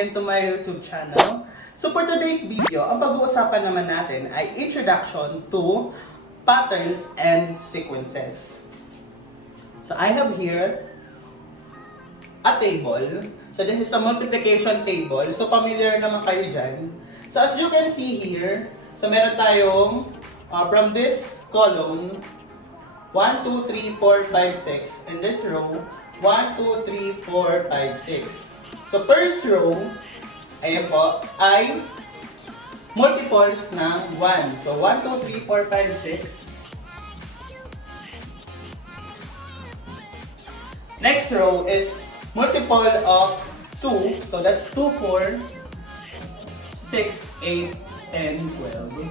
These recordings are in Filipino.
again to my YouTube channel. So for today's video, ang pag-uusapan naman natin ay introduction to patterns and sequences. So I have here a table. So this is a multiplication table. So familiar naman kayo dyan. So as you can see here, so meron tayong from this column 1, 2, 3, 4, 5, 6. In this row, 1, 2, 3, 4, 5, 6. So first row, ayan po, ay multiples ng 1. So 1, 2, 3, 4, 5, 6. Next row is multiple of 2. So that's 2, 4, 6, 8, 10, 12.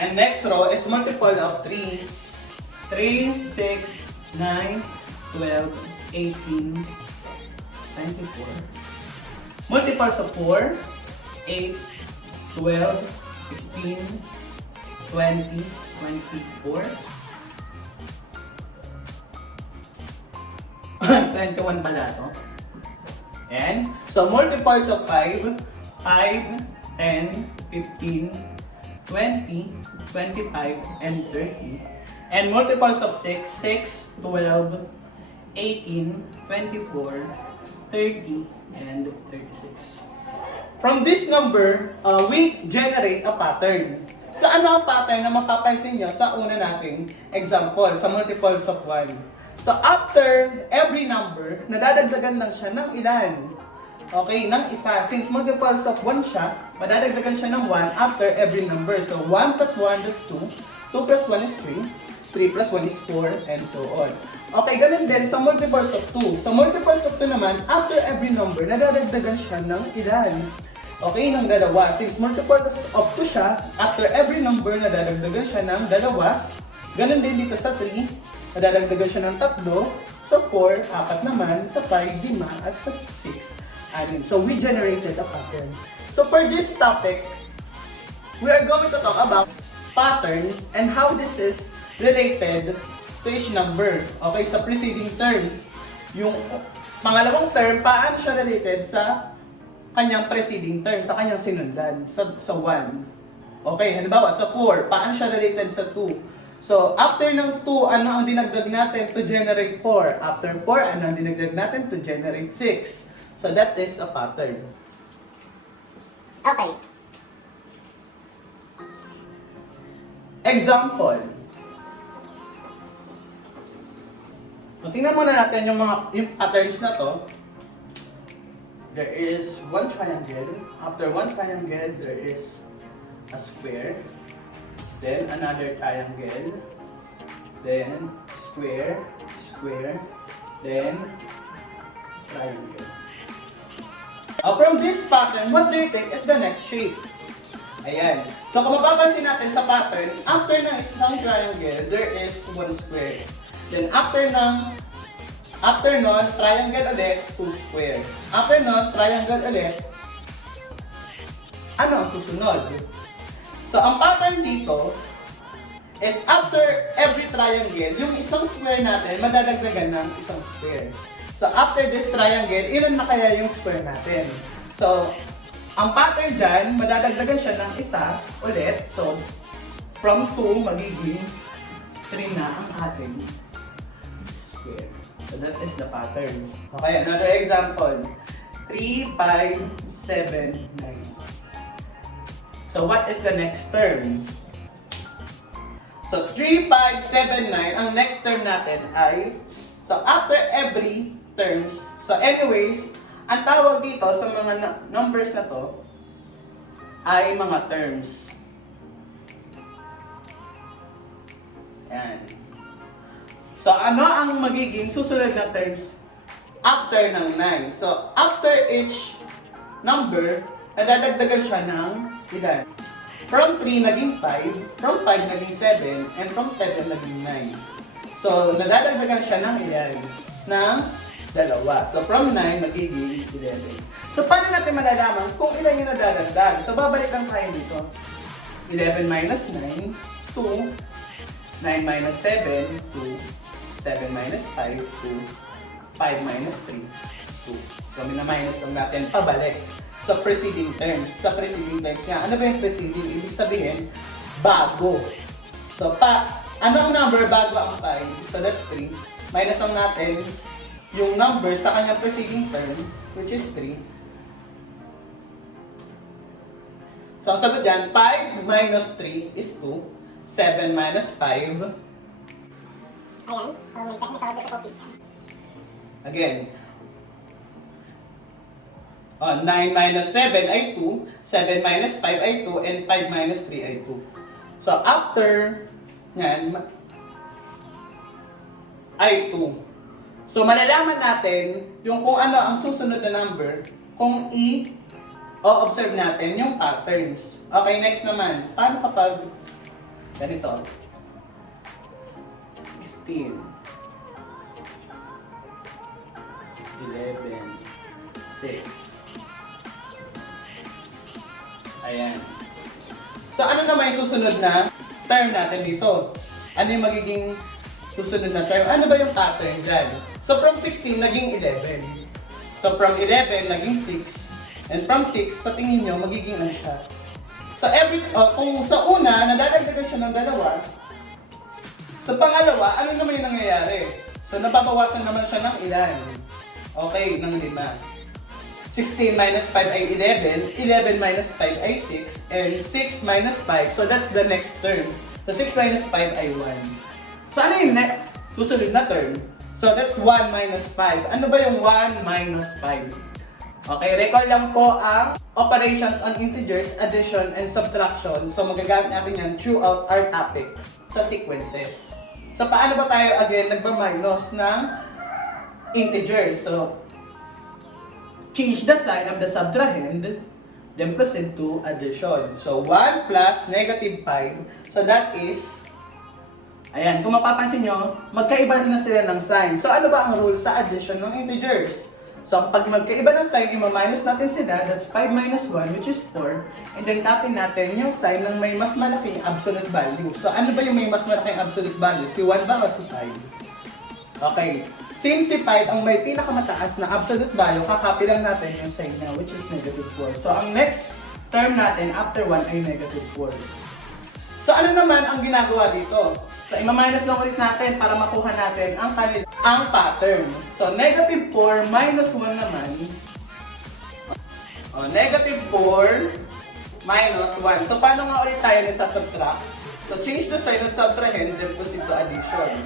And next row is multiple of 3. 3, 6, 9, 12, 18, 24. Multiples of 4, 8, 12, 16, 20, 24. 21 pala to. And so multiples of 5, 5, 10, 15, 20, 25, and 30. And multiples of 6, 6, 12, 18, 24, 30, and 36. From this number, we generate a pattern. So ano ang pattern na mapapansin nyo sa una nating example, sa multiples of 1? So after every number, nadadagdagan lang siya ng ilan? Okay, ng isa. Since multiples of 1 siya, madadagdagan siya ng 1 after every number. So 1 plus 1, that's 2. 2 plus 1 is 3. 3 plus 1 is 4, and so on. Okay, ganun din sa multiples of 2. Sa multiples of 2 naman, after every number, nadadagdagan siya ng ilan? Okay, ng dalawa. Since multiples of 2 siya, after every number, nadadagdagan siya ng dalawa. Ganun din dito sa 3, nadadagdagan siya ng 3. Sa 4, 4 naman. Sa 5, 5. At sa 6, 6. So we generated a pattern. So for this topic, we are going to talk about patterns and how this is related to each number. Okay, sa preceding terms. Yung pangalawang term, paano siya related sa kanyang preceding term, sa kanyang sinundan, sa 1. Okay, halimbawa sa 4, paano siya related sa 2? So, after ng 2, ano ang dinagdag natin to generate 4? After 4, ano ang dinagdag natin to generate 6? So, that is a pattern. Okay. Example. So, tingnan muna natin yung patterns na to. There is one triangle. After one triangle, there is a square. Then another triangle. Then square, square. Then triangle. From this pattern, what do you think is the next shape? Ayan. So kung mapapansin natin sa pattern, after ng isang triangle, there is one square. Then after nun, triangle ulit, 2 square. After nun, triangle ulit, ano ang susunod? So ang pattern dito is after every triangle, yung isang square natin, madadagdagan ng isang square. So after this triangle, ilan na kaya yung square natin? So, ang pattern dyan, madadagdagan siya ng isa ulit. So, from 2, magiging 3 na ang ating square. So, that is the pattern. Okay, another example. 3, 5, 7, 9. So, what is the next term? So, 3, 5, 7, 9. Ang next term natin ay, so after every terms, so anyways, ang tawag dito sa mga numbers na to ay mga terms. Yan. So ano ang magiging susunod na terms after ng 9? So after each number, nadadagdagan siya ng ilan? From 3 naging 5, from 5 naging 7, and from 7 naging 9. So nadadagdagan siya ng ilan? Ng dalawa. So from 9 magiging 11. So paano natin malalaman kung ilan yung nadadagdag? So babalik lang tayo dito. 11 minus 9, 2. 9 minus 7, 2. 7 minus 5, 2. 5 minus 3. 2. So, mina-minus lang natin pabalik sa preceding terms. Sa preceding terms nga, ano ba yung preceding? Ibig sabihin, bago. So, anong number bago ang 5? So, that's 3. Minus lang natin yung number sa kanyang preceding term, which is 3. So, ang sagot dyan, 5 minus 3 is 2. 7 minus 5. Ayan, so may technical difficulty. Again, 9 minus 7 ay 2, 7 minus 5 ay 2, and 5 minus 3 ay 2. So, after yan, ay 2. So, malalaman natin yung kung ano ang susunod na number kung o-observe natin yung patterns. Okay, next naman. Paano kapag ganito? 16, 11, 6. Ayan. So, ano naman yung susunod na term natin dito? Ano yung magiging susunod na term? Ano ba yung pattern dyan? So, from 16, naging 11. So, from 11, naging 6. And from 6, sa tingin nyo, magiging ano siya? So, kung sa una, nadadagdagan siya ng dalawa, sa pangalawa, ano naman yung nangyayari? So, nababawasan naman siya ng ilan? Okay, ng 5. 16 minus 5 ay 11, 11 minus 5 ay 6, and 6 minus 5, so that's the next term. So, 6 minus 5 ay 1. So, ano yung susunod na term? So, that's 1 minus 5. Ano ba yung 1 minus 5? Okay, recall lang po ang operations on integers, addition, and subtraction. So, magagamit natin yan throughout our topic sa sequences. So, paano ba tayo again nagba-minus ng integers? So, change the sign of the subtrahend, then proceed to addition. So, 1 plus negative 5. So, that is, ayan, kung mapapansin nyo, magkaiba na sila ng sign. So, ano ba ang rule sa addition ng integers? So, pag magkaiba ng sign, ima-minus natin sila, that's 5 minus 1, which is 4. And then, copy natin yung sign ng may mas malaking absolute value. So, ano ba yung may mas malaking absolute value? Si 1 ba o si 5? Okay. Since si 5 ang may pinakamataas na absolute value, kakopy lang natin yung sign niya, which is negative 4. So, ang next term natin after 1 ay negative 4. So, ano naman ang ginagawa dito? So, ima-minus lang ulit natin para makuha natin ang pattern. So, negative 4 minus 1 naman. Negative 4 minus 1. So, paano nga ulit tayo nasa-subtract? So, change the sign of subtrahend, then proceed to addition.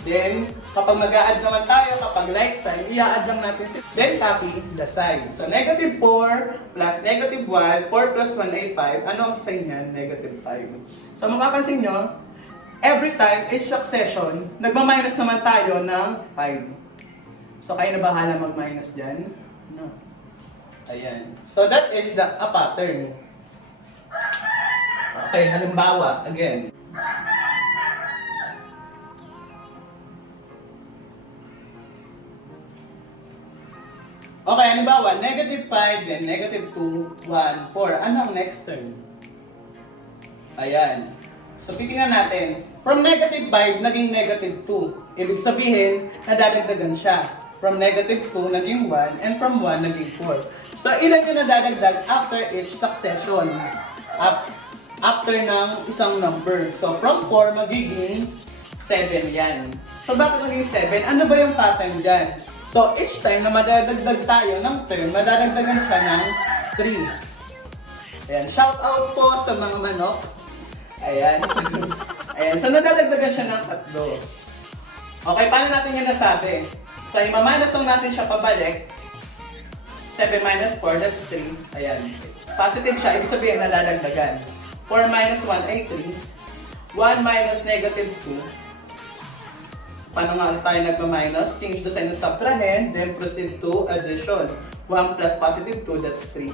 Then, kapag mag-a-add naman tayo, kapag like sign, i-a-add lang natin then copy the sign. So, negative 4 plus negative 1, 4 plus 1 ay 5. Ano ang sign yan? Negative 5. So, mapapansin nyo, every time is succession, nagma-minus naman tayo ng 5. So, kayo na bahala mag-minus dyan? No. Ayan. So, that is a pattern. Okay, halimbawa, again. Okay, halimbawa, negative 5, then negative 2, 1, 4. Ano ang next term? Ayan. So, titingnan natin. From negative 5, naging negative 2. Ibig sabihin, nadadagdagan siya. From negative 2, naging 1, and from 1, naging 4. So, ilan yung nadadagdag after each succession? After ng isang number. So, from 4, magiging 7 yan. So, bakit naging 7? Ano ba yung pattern dyan? So, each time na madadagdag tayo ng term, madadagdagan siya ng 3. Ayan, shout out po sa mga manok. Ayan. Ayan, so nadadagdagan siya ng 3. Okay, paano natin yan nasabi? So, ima-minus lang natin siya pabalik. 7 minus 4, that's 3. Ayan. Positive siya, ibig sabihin nadadagdagan. 4 minus 1 ay 3. 1 minus negative 2. Paano nga tayo nagpa-minus? Change the sign of subtrahend, then proceed to addition. 1 plus positive 2, that's 3.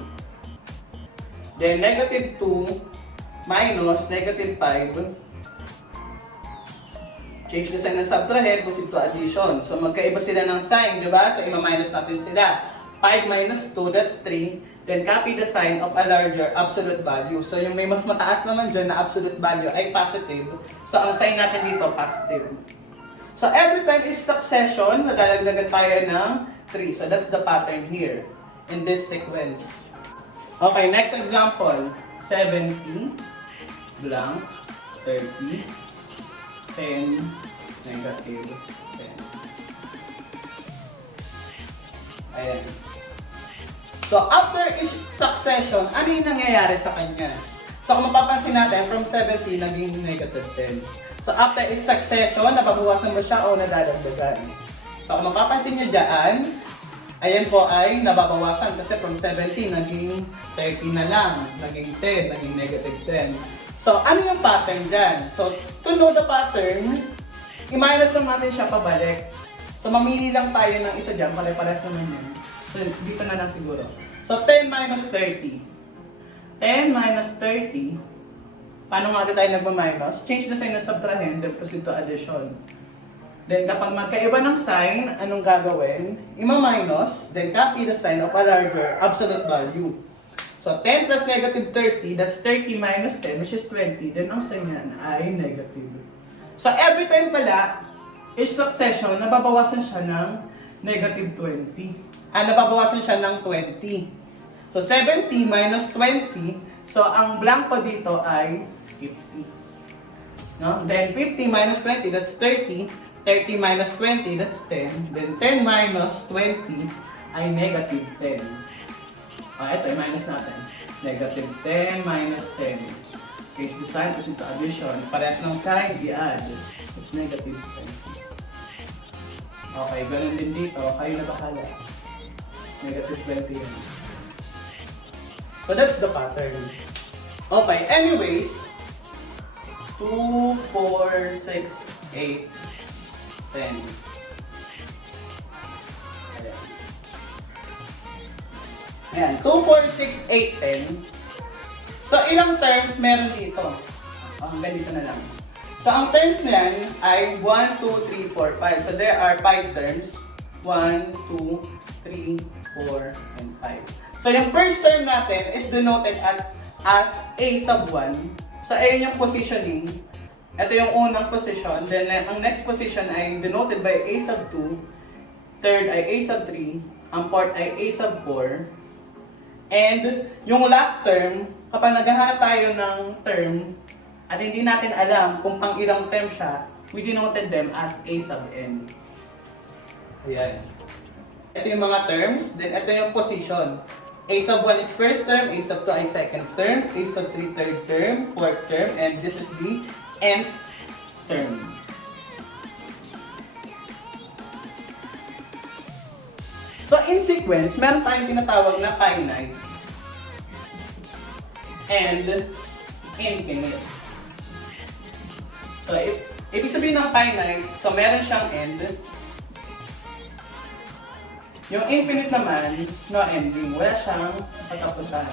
Then negative 2 minus negative 5. Change the sign of subtrahend, proceed to addition. So magkaiba sila ng sign, di ba? So ima-minus natin sila. 5 minus 2, that's 3. Then copy the sign of a larger absolute value. So yung may mas mataas naman dyan na absolute value ay positive. So ang sign natin dito, positive. So, every time is succession, nadadagdagan tayo ng 3. So that's the pattern here in this sequence. Okay, next example. 70, blank, 30, 10, negative 10. Ayan. So after each succession, ano yung nangyayari sa kanya? So kung mapapansin natin, from 70 naging negative 10. So after each succession, nababawasan ba siya o nadadagdagan? So kung mapapansin nyo dyan, ayan po ay nababawasan kasi from 70 naging 30 na lang, naging 10, naging negative 10. So ano yung pattern dyan? So to know the pattern, i-minus lang natin siya pabalik. So mamili lang tayo ng isa dyan, pare-pares naman yun. So dito na lang siguro. So 10 minus 30. 10 minus 30. Paano nga tayo nagma-minus? Change the sign na subtrahend, then proceed to addition. Then kapag magkaiba ng sign, anong gagawin? Ima-minus, then copy the sign of a larger absolute value. So 10 plus negative 30, that's 30 minus 10, which is 20. Then ang sign yan ay negative. So every time pala, each succession, nababawasan siya ng negative 20. Nababawasan siya ng 20. So 70 minus 20, so ang blank po dito ay 50. No? Then 50 minus 20, that's 30. 30 minus 20, that's 10. Then 10 minus 20 ay negative 10. Ito, i-minus natin. Negative 10 minus 10. Change the sign to addition. Parehas ng sign, i-add. It's negative 10. Okay, ganun din dito. Kayo na bahala. Negative 20 yun. So that's the pattern. Okay, anyways. 2, 4, 6, 8, 10. Ayan. 2, 4, 6, 8, 10. So, ilang terms meron dito? Ganito na lang. So, ang terms niyan ay 1, 2, 3, 4, 5. So, there are 5 terms. 1, 2, 3, 4, and 5. So, yung first term natin is denoted as A sub 1. So, ayun yung positioning. Ito yung unang position. Then, ang next position ay denoted by A sub 2. Third ay A sub 3. Ang fourth ay A sub 4. And, yung last term, kapag naghahanap tayo ng term, at hindi natin alam kung pang ilang term siya, we denoted them as A sub n. Ayan. Ito yung mga terms, then ito yung position. A sub 1 is first term, A sub 2 ay second term, A sub 3 third term, fourth term, and this is the nth term. So in sequence, meron tayong tinatawag na finite and infinite. So ibig sabihin ng finite, so meron siyang end. Yung infinite naman, no ending, wala siyang katapusan.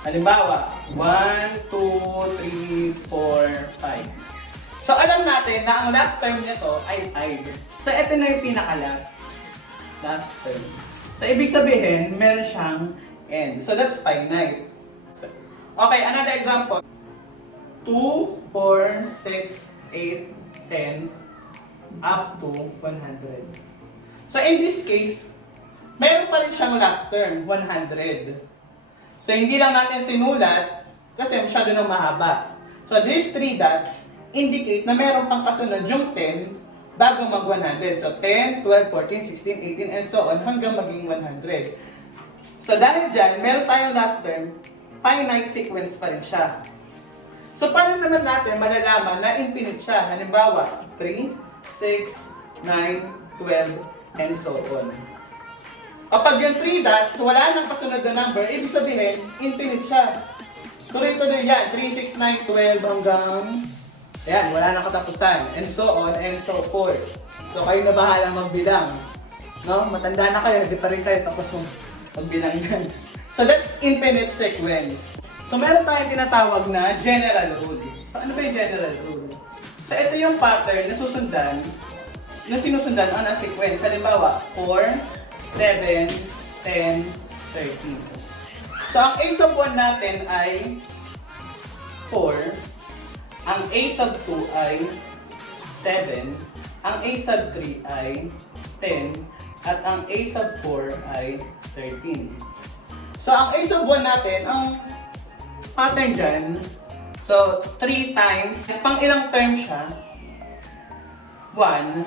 Halimbawa, 1, 2, 3, 4, 5. So alam natin na ang last term nito ay 5. So ito na yung pinaka-last. Last term. So ibig sabihin, meron siyang end. So that's finite. Okay, another example. 2, 4, 6, 8, 10, up to 100. So in this case, meron pa rin siyang last term, 100. So hindi lang natin sinulat kasi masyado nang mahaba. So these 3 dots indicate na meron pang kasunod yung 10 bago mag 100. So 10, 12, 14, 16, 18, and so on hanggang maging 100. So dahil dyan, meron tayong last term, finite sequence pa rin siya. So paano naman natin malalaman na infinite siya? Halimbawa, 3, 6, 9, 12, and so on. Kapag yung 3 dots, wala nang kasunod na number, ibig sabihin, infinite siya. Tuloy-tuloy yan, 3, 6, 9, 12 hanggang, ayan, wala nang katapusan, and so on, and so forth. So kayo na bahala magbilang. No? Matanda na kayo, hindi pa rin kayo tapos magbilang yan. So that's infinite sequence. So meron tayong tinatawag na general rule. So ano ba yung general rule? So ito yung pattern na sinusundan on a sequence. Halimbawa, 4, 7, 10, 13. So ang A sub 1 natin ay 4. Ang A sub 2 ay 7. Ang A sub 3 ay 10. At ang a sub 4 ay 13. So, ang a sub 1 natin, ang pattern dyan, so 3 times, pang ilang term siya? 1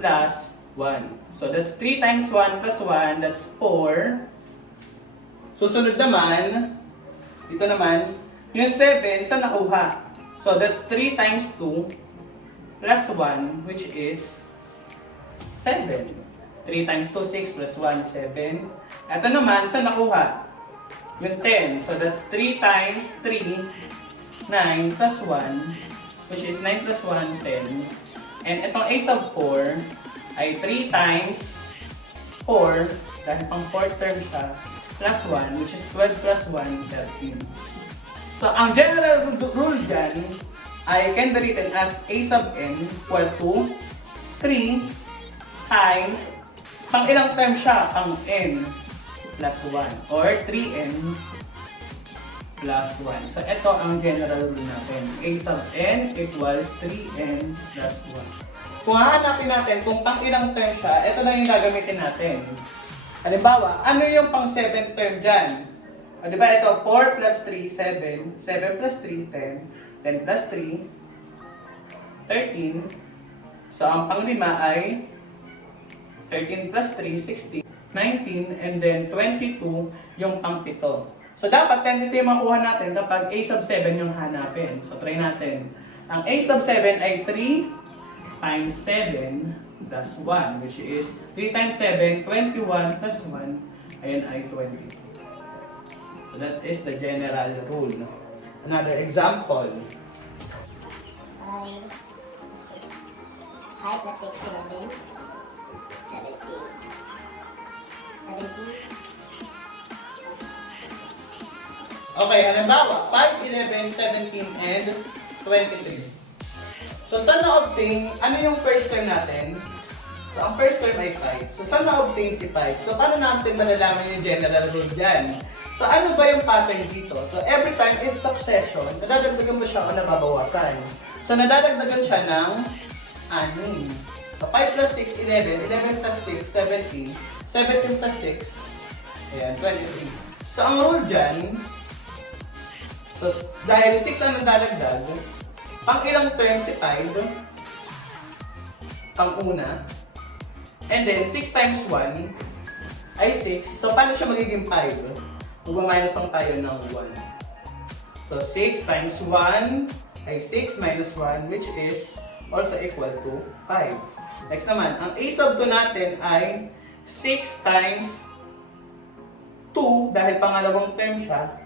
plus 1. So, that's 3 times 1 plus 1, that's 4. Susunod naman, dito naman, yung 7, saan nakuha? So, that's 3 times 2 plus 1, which is 7. 3 times 2, 6 plus 1, 7. Ito naman, saan nakuha? Yung 10. So, that's 3 times 3, 9 plus 1, which is 9 plus 1, 10. And itong a sub 4 ay 3 times 4, dahil pang 4th term siya, plus 1, which is 12 plus 1, 13. So, ang general rule dyan ay can be written as a sub n equal to 3 times, pang ilang term siya? Pang n plus 1 or 3n plus 1. So, ito ang general rule natin. A sub n equals 3n plus 1. Kung hahanapin natin kung pang ilang term siya, ito lang yung gagamitin natin. Halimbawa, ano yung pang 7th term dyan? O, diba ito, 4 plus 3, 7. 7 plus 3, 10. 10 plus 3, 13. So, ang pang 5 ay 13 plus 3, 16. 19, and then 22 yung pang 7. So, dapat 22 yung makuha natin kapag a sub 7 yung hanapin. So, try natin. Ang a sub 7 ay 3 times 7 plus 1, which is 3 times 7, 21 plus 1, ayun ay 22. So, that is the general rule. Another example. 5 plus 6, 11, 17. 17. Okay, halimbawa, 5, 11, 17, and 23. So, saan na-obtain, ano yung first term natin? So, ang first term ay 5. So, saan na-obtain si 5? So, paano natin malalaman yung general rule dyan? So, ano ba yung pattern dito? So, every time in succession, nadadagdagan mo siya o nababawasan. So, nadadagdagan siya ng 6. So, 5 plus 6, 11. 11 plus 6, 17. 17 plus 6, ayan, 23. So, ang rule dyan, so, dahil 6 ang nadadagdag, pang ilang term si 5? Pang una. And then, 6 times 1 ay 6. So, paano siya magiging 5? Magmaminus lang tayo ng 1. So, 6 times 1 ay 6 minus 1, which is also equal to 5. Next naman, ang a sub 2 natin ay 6 times 2, dahil pangalawang term siya,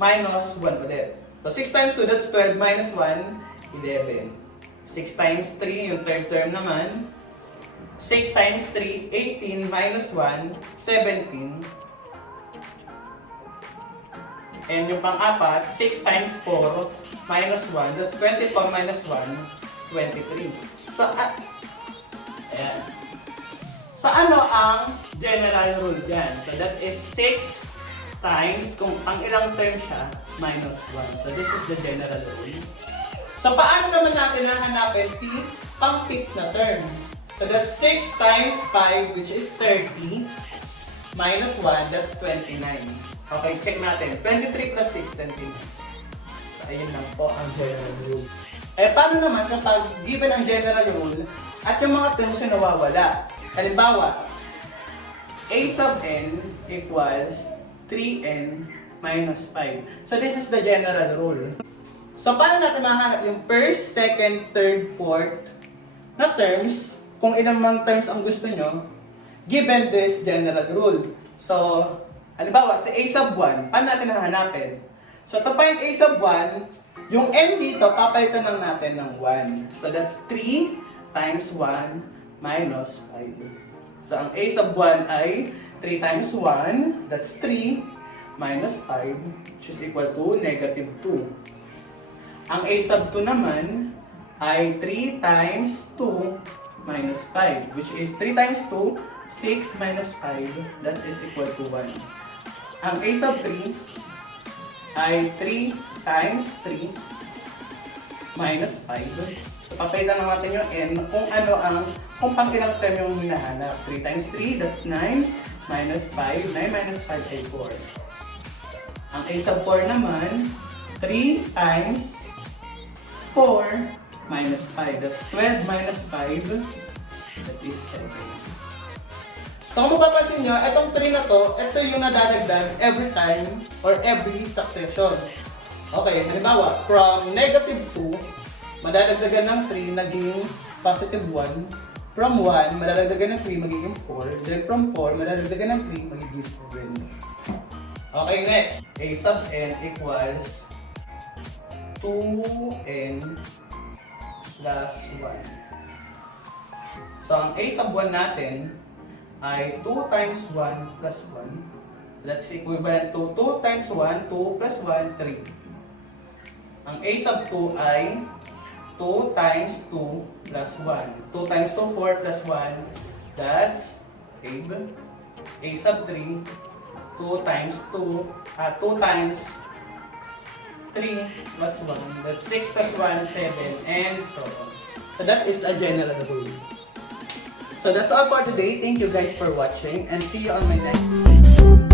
minus 1 ulit. So, 6 times 2, that's 12, minus 1, 11. 6 times 3, yung third term naman. 6 times 3, 18, minus 1, 17. And yung pang-apat, 6 times 4, minus 1, that's 24 minus 1, 23. So, ayan. So, ano ang general rule dyan? So, that is 6 times, kung pang ilang term siya, minus 1. So, this is the general rule. So, paano naman natin hahanapin si pang 5th na term? So, that's 6 times 5, which is 30, minus 1, that's 29. Okay, check natin. 23 plus 6, 29. So, ayun lang po ang general rule. Eh, paano naman kapag given ang general rule at yung mga terms na nawawala? Halimbawa, a sub n equals 3n minus 5. So, this is the general rule. So, paano natin mahanap yung first, second, third, fourth na terms, kung ilang mang terms ang gusto nyo, given this general rule? So, halimbawa, si a sub 1, paano natin hahanapin? So, to find a sub 1, yung n dito, papalitan lang natin ng 1. So, that's 3 times 1 minus 5. So, ang a sub 1 ay 3 times 1, that's 3, minus 5, which is equal to negative 2. Ang a sub 2 naman ay 3 times 2 minus 5, which is 3 times 2, 6 minus 5, that is equal to 1. Ang a sub 3 ay 3 times 3 minus 5. So, papalitan na natin yung n kung pang ilang term yung hinahanap. 3 times 3, that's 9, minus 5, 9 minus 5 ay 4. Ang a sub 4 naman, 3 times 4 minus 5, that's 12 minus 5, that is 7. So kung mapapansin nyo, itong 3 na to, ito yung nadadagdag every time or every succession. Okay, halimbawa, from negative 2, madadagdagan ng 3, naging positive 1. From 1, madadagdagan ng 3, magiging 4. Then from 4, madadagdagan ng 3, magiging 7. Okay, next. A sub n equals 2n plus 1. So ang a sub 1 natin ay 2 times 1 plus 1. That's equivalent to 2 times 1, 2 plus 1, 3. Ang a sub 2 ay 2 times 2 plus 1. 2 times 2, 4 plus 1. That's 8. A sub 3, 2 times 2 times 3 plus 1. That's 6 plus 1, 7, and so on. So that is a general rule. So that's all for today. Thank you guys for watching and see you on my next video.